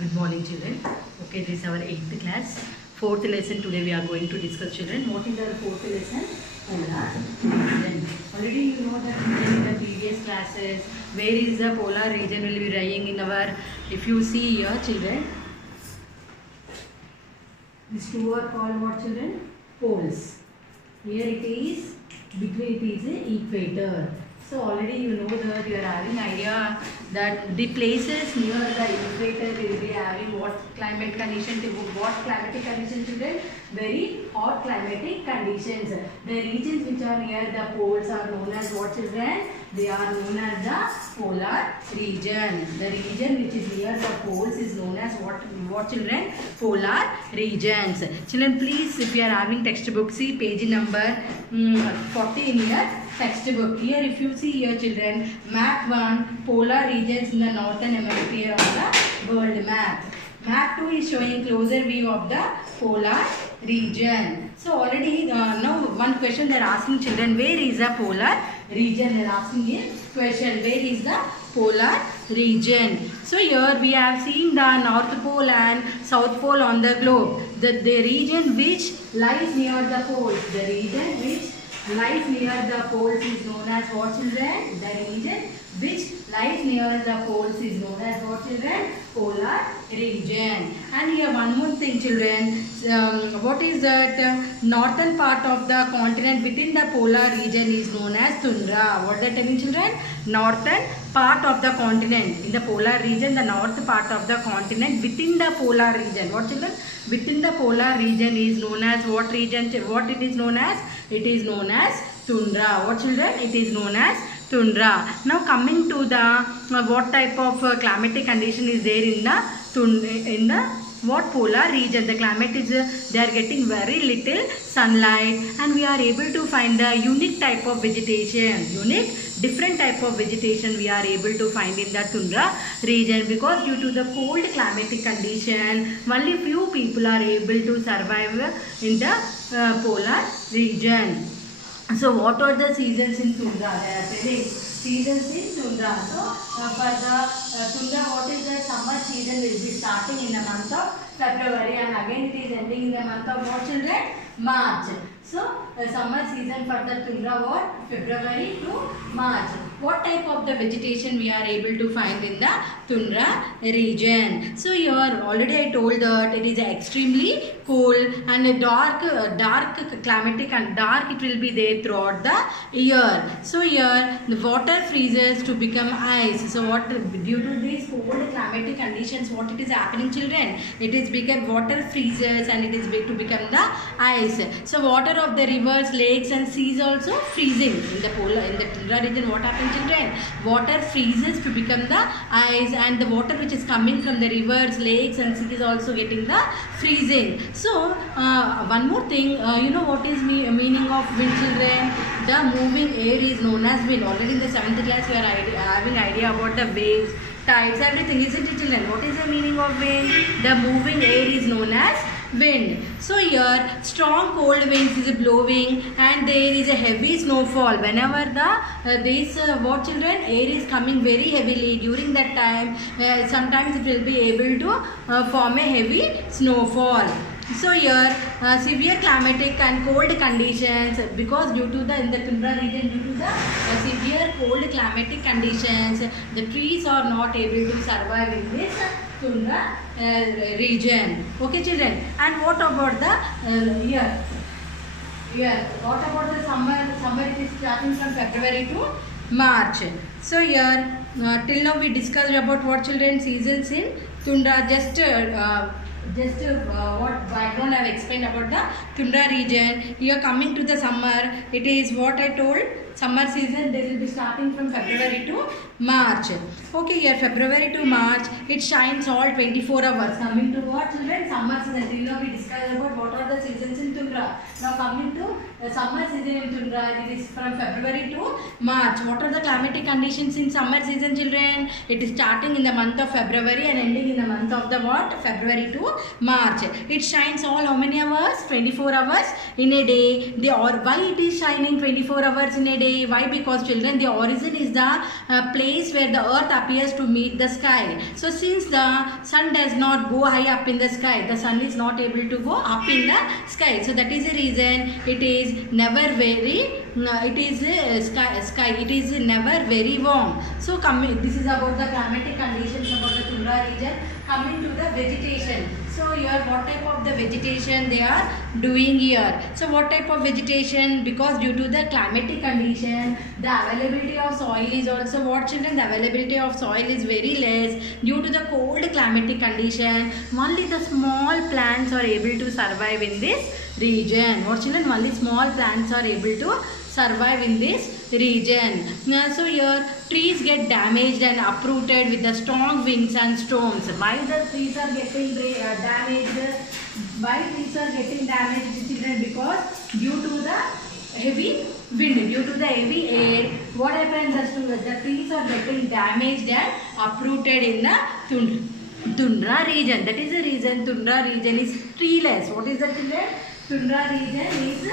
Good morning, children. Okay, this is our 8th class. 4th lesson today we are going to discuss, children. What is our 4th lesson? Polar region. Already you know that in the previous classes, where is the polar region will be lying in our, if you see here, children, these two are called what, children? Poles. Here it is, between it is the equator. So already you know that you are having idea that the places near the equator will be having what climate condition, what climatic conditions, children? Very hot climatic conditions. The regions which are near the poles are known as what, children? They are known as the polar region. The region which is near the poles is known as what, children? Polar regions. Children, please, if you are having textbook, see page number 40 in your textbook. Here, if you see here, children, map 1, polar regions in the northern hemisphere of the world map. Map 2 is showing closer view of the polar region. So already now one question they are asking, children, where is the polar region? They are asking a question, where is the polar region? So here we have seen the North Pole and South Pole on the globe. The region which lies near the poles, the region which lies near the poles is known as what, children? The region which lies near the poles is known as what, children? Polar region. And here one more thing, children, what is that? Northern part of the continent within the polar region is known as tundra. What are they telling, children? Northern part of the continent in the polar region, the north part of the continent within the polar region. What, children? Within the polar region is known as what region? What it is known as? It is known as tundra. What, children? It is known as tundra. Now coming to the what type of climatic condition is there in the what polar region? The climate is they are getting very little sunlight, and we are able to find the unique type of vegetation. Different type of vegetation we are able to find in the tundra region, because due to the cold climatic condition, only few people are able to survive in the polar region. So what are the seasons in tundra? They are telling seasons in tundra. So for the tundra, what is the summer season will be starting in the month of February, and again it is ending in the month of what, children? March. So summer season for the tundra what? February to March. What type of the vegetation we are able to find in the tundra region? So here already I told that it is extremely cold and a dark climatic, and dark it will be there throughout the year. So here the water freezes to become ice. So what, due to these cold climatic conditions, what it is happening, children? It is become water freezes and it is to become the ice. So water of the rivers, lakes and seas also freezing in the tundra region. What happens, children? Water freezes to become the ice, and the water which is coming from the rivers, lakes and seas also getting the freezing. So one more thing, you know what is meaning of wind, children? The moving air is known as wind. Already in the 7th class we are having idea about the waves, tides, everything, isn't it, children? What is the meaning of wind? The moving air is known as wind. So here strong cold winds is blowing and there is a heavy snowfall. Whenever what, children? Air is coming very heavily during that time, sometimes it will be able to form a heavy snowfall. So here severe climatic and cold conditions, because due to in the tundra region, due to the severe cold climatic conditions, the trees are not able to survive in this tundra region. Okay, children. And what about the here? What about the summer? Summer it is starting from February to March. So here till now we discussed about what, children? Seasons in tundra. Just what background I have explained about the tundra region. Here coming to the summer, it is what I told. Summer season, they will be starting from February to March. Okay, here February to March, it shines all 24 hours. Coming to what, children? Summer season. Till now we discussed about what are the seasons in tundra. Now coming to the summer season in tundra, it is from February to March. What are the climatic conditions in summer season, children? It is starting in the month of February and ending in the month of the what? February to March. It shines all how many hours? 24 hours in a day. Why it is shining 24 hours in a day? Why? Because, children, the origin is the place place where the earth appears to meet the sky. So since the sun does not go high up in the sky, the sun is not able to go up in the sky. So that is the reason it is never very it is never very warm. So this is about the climatic conditions about the tundra region. Coming to the vegetation. So here what type of the vegetation they are doing here. So what type of vegetation? Because due to the climatic condition, the availability of soil is also what, children? The availability of soil is very less due to the cold climatic condition. Only the small plants are able to survive in this region. What, children? Only small plants are able to survive in this region. So here trees get damaged and uprooted with the strong winds and storms. Why the trees are getting damaged? Why trees are getting damaged, children? Because due to the heavy wind, due to the heavy air, what happens? The trees are getting damaged and uprooted in the tundra region. That is the reason tundra region is treeless. What is the children? Tundra region is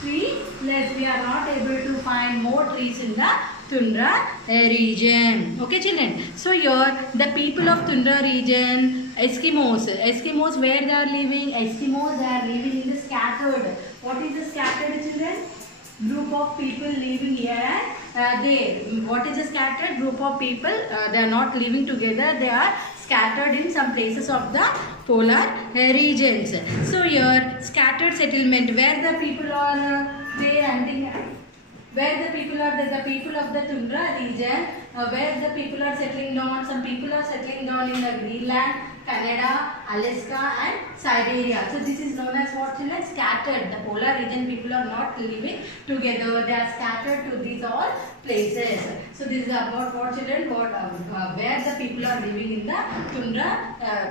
treeless. We are not able to find more trees in the tundra region. Okay, children. So here the people of tundra region, Eskimos where they are living? Eskimos, they are living in the scattered. What is the scattered, children? Group of people living here and there. What is the scattered? Group of people, they are not living together. They are scattered in some places of the polar regions. So here scattered settlement where the people are there hunting. Where the people are, the people of the tundra region, where the people are settling down. Some people are settling down in the Greenland, Canada, Alaska and Siberia. So this is known as what, children? Scattered. The polar region people are not living together. They are scattered to these all places. So this is about what, children? What where the people are living in the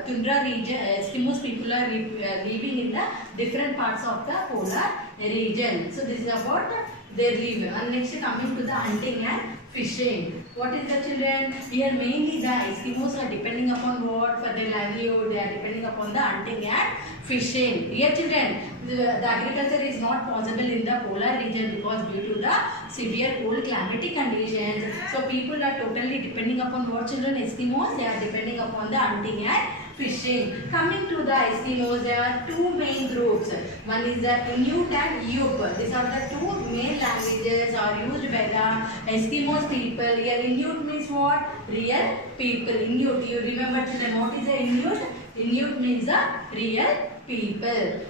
tundra region. Eskimos people are living in the different parts of the polar region. So this is about their live. And next coming to the hunting and fishing. What is the, children? Here mainly the Eskimos are depending upon what for their livelihood. They are depending upon the hunting and fishing. Here, children, the agriculture is not possible in the polar region because due to the severe cold climatic conditions. So people are totally depending upon what, children? Eskimos, they are depending upon the hunting and fishing. Coming to the Eskimos, there are two main groups. One is the Inuit and Yupik. These are the two main languages are used by the Eskimos people. Here Inuit means what? Real people. Inuit. You remember, children, what is the Inuit? Inuit means the real people.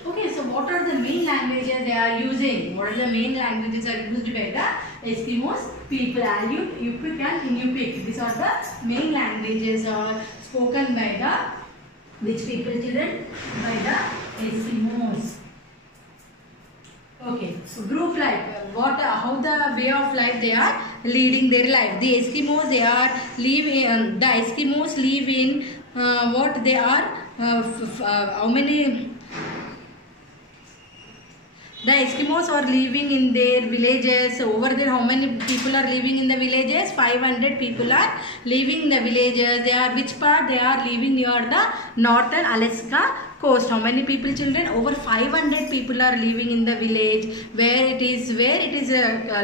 Okay, so what are the main languages they are using? What are the main languages are used by the Eskimos people? Aleut, Yupik and Inupiaq. These are the main languages are spoken by the which people, children? By the Eskimos. Okay, so group life. How the way of life they are leading their life. The Eskimos, they are living. The Eskimos live in what they are. How many? The Eskimos are living in their villages. Over there, how many people are living in the villages? 500 people are living in the villages. They are which part? They are living near the northern Alaska coast. How many people, children? Over 500 people are living in the village where it is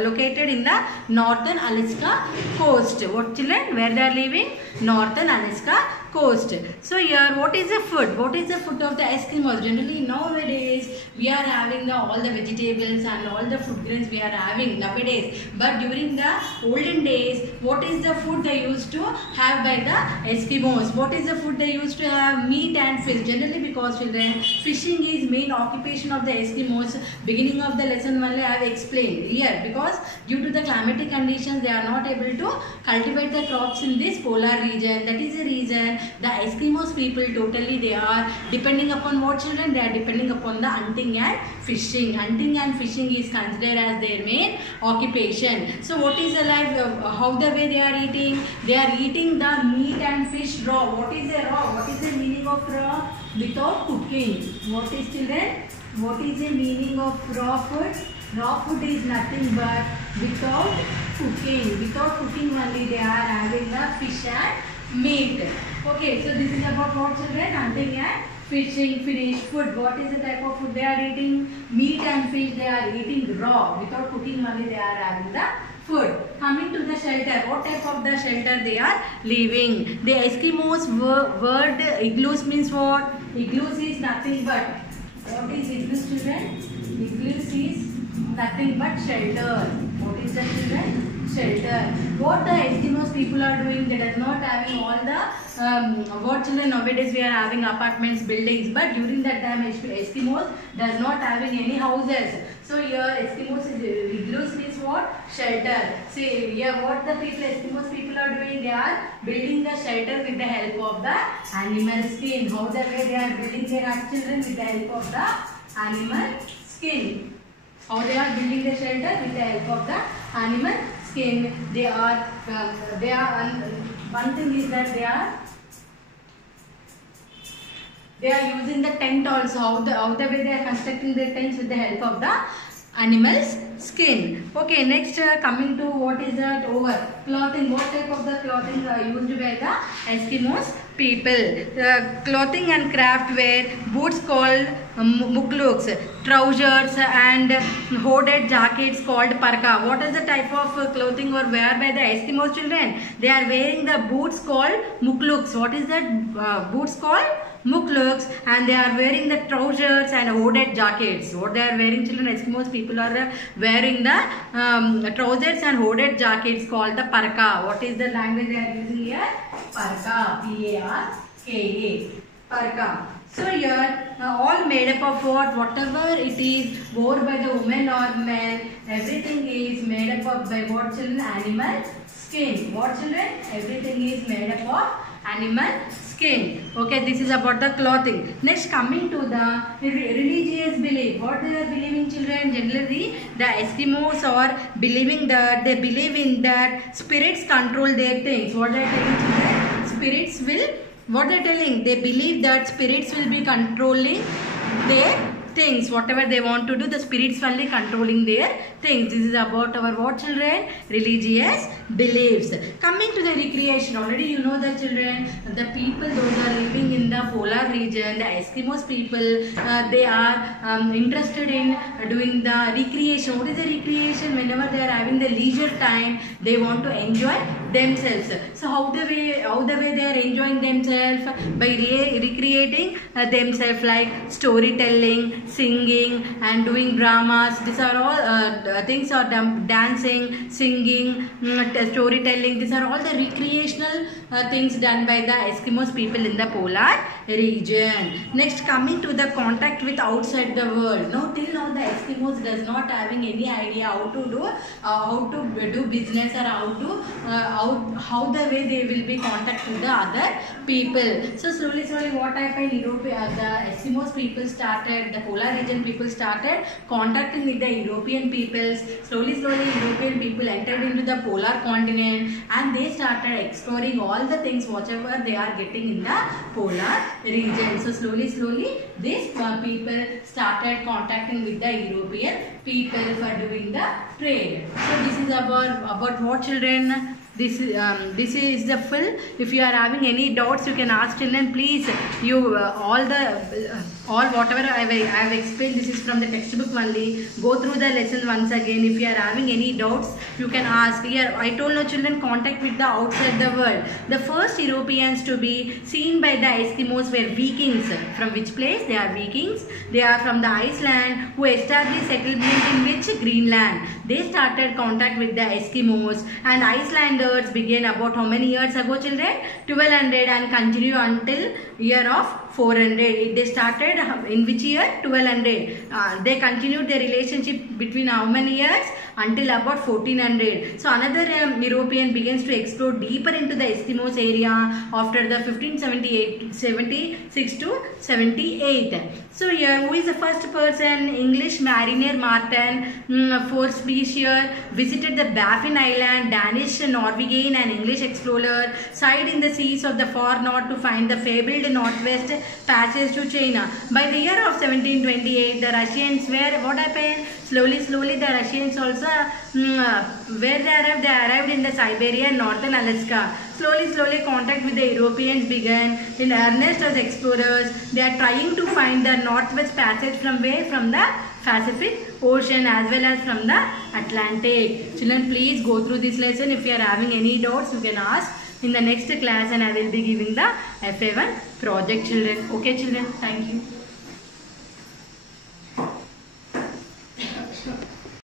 located in the northern Alaska coast. What, children? Where they are living? Northern Alaska coast. So here, what is the food? What is the food of the Eskimos? Generally nowadays we are having all the vegetables and all the food grains we are having nowadays. But during the olden days, what is the food they used to have by the Eskimos? What is the food they used to have? Meat and fish. Generally because, children, fishing is main occupation of the Eskimos. Beginning of the lesson only I have explained here, because due to the climatic conditions they are not able to cultivate the crops in this polar region. That is the reason the Eskimos people totally they are depending upon what, children? They are depending upon the hunting and fishing. Hunting and fishing is considered as their main occupation. So what is the life? How the way they are eating? They are eating the meat and fish raw. What is the raw? What is the meaning of raw? Without cooking. What is, children? What is the meaning of raw food? Raw food is nothing but without cooking. Without cooking only they are having the fish and meat. Okay, so this is about what, children? Hunting and fishing. Finished. Food. What is the type of food they are eating? Meat and fish they are eating raw. Without cooking only they are having the food. Coming to the shelter, what type of the shelter they are living? The Eskimos word igloos means what? Igloos is nothing but, what is igloos, children? Igloos is nothing but shelter. What is the, children? Shelter. What the Eskimos people are doing, they are not having all the what, children, nowadays we are having apartments, buildings, but during that time Eskimos does not having any houses. So here Eskimos is igloos means what? Shelter. See here what the people, Eskimos people are doing, they are building the shelter with the help of the animal skin. How the way they are building their hut, children? With the help of the animal skin. How they are building the shelter? With the help of the animal skin. They are one thing is that they are using the tent also. How the way they are constructing their tents with the help of the animal's skin. Okay, next coming to what is that over clothing. What type of the clothing are used by the Eskimos people? Clothing and craft wear, boots called mukluks, trousers and hooded jackets called parka. What is the type of clothing or wear by the Eskimos, children? They are wearing the boots called mukluks. What is that boots called? Mukluks. And they are wearing the trousers and hooded jackets. What they are wearing, children? Eskimos people are wearing the trousers and hooded jackets called the parka. What is the language they are using here? Parka. P-A-R-K-A. Parka. So here all made up of what? Whatever it is worn by the women or men, everything is made up of by what, children? Animal skin. What, children? Everything is made up of animal skin. Okay, this is about the clothing. Next, coming to the religious belief. What they are believing, children? Generally, the Eskimos are believing that they believe in that spirits control their things. What they are telling, children? Spirits will. What they are telling? They believe that spirits will be controlling their things. Whatever they want to do, the spirits only controlling their things. This is about our what, children? Religious beliefs. Coming to the recreation. Already you know the children, the people those are living in the polar region, the Eskimos people, they are interested in doing the recreation. What is the recreation? Whenever they are having the leisure time, they want to enjoy themselves. So how the way they are enjoying themselves? By recreating themselves, like storytelling, singing and doing dramas. These are all things are dancing, singing, storytelling. These are all the recreational things done by the Eskimos people in the polar region. Next, coming to the contact with outside the world. Now till now the Eskimos does not having any idea how to do business or how the way they will be contact with the other people. So slowly what happened, the Eskimos people started, the polar region people started contacting with the European peoples. Slowly European people entered into the polar continent and they started exploring all the things whatever they are getting in the polar region. So slowly these people started contacting with the European people for doing the trade. So this is about what, children? This is the full. If you are having any doubts, you can ask, children. Please, you all whatever I have explained, this is from the textbook only. Go through the lesson once again. If you are having any doubts, you can ask. Here I told no, children, contact with the outside the world. The first Europeans to be seen by the Eskimos were Vikings. From which place? They are Vikings. They are from the Iceland, who established settlement in which? Greenland. They started contact with the Eskimos, and Icelanders began about how many years ago, children? 1200, and continue until year of 400. They started in which year? 1200. They continued their relationship between how many years? Until about 1400. So another European begins to explore deeper into the Eskimos area after the 1576 to 78. So here, who is the first person? English mariner Martin Forspecier visited the Baffin Island. Danish, Norwegian and English explorer sighted in the seas of the far north to find the fabled northwest passage to China. By the year of 1728, the Russians were, what happened? Slowly the Russians also, where they arrived in the Siberia and northern Alaska. slowly contact with the Europeans began. In earnest as explorers, they are trying to find the northwest passage from where? From the Pacific Ocean as well as from the Atlantic. Children, please go through this lesson. If you are having any doubts, you can ask in the next class, and I will be giving the FA1 project, children. Okay, children. Thank you.